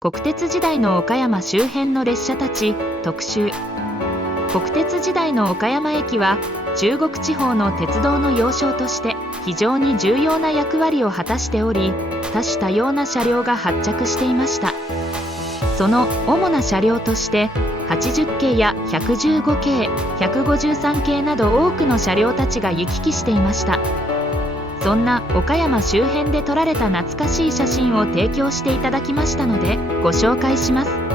国鉄時代の岡山周辺の列車たち特集。国鉄時代の岡山駅は中国地方の鉄道の要衝として非常に重要な役割を果たしており、多種多様な車両が発着していました。その主な車両として80系や115系、153系など多くの車両たちが行き来していました。そんな岡山周辺で撮られた懐かしい写真を提供していただきましたのでご紹介します。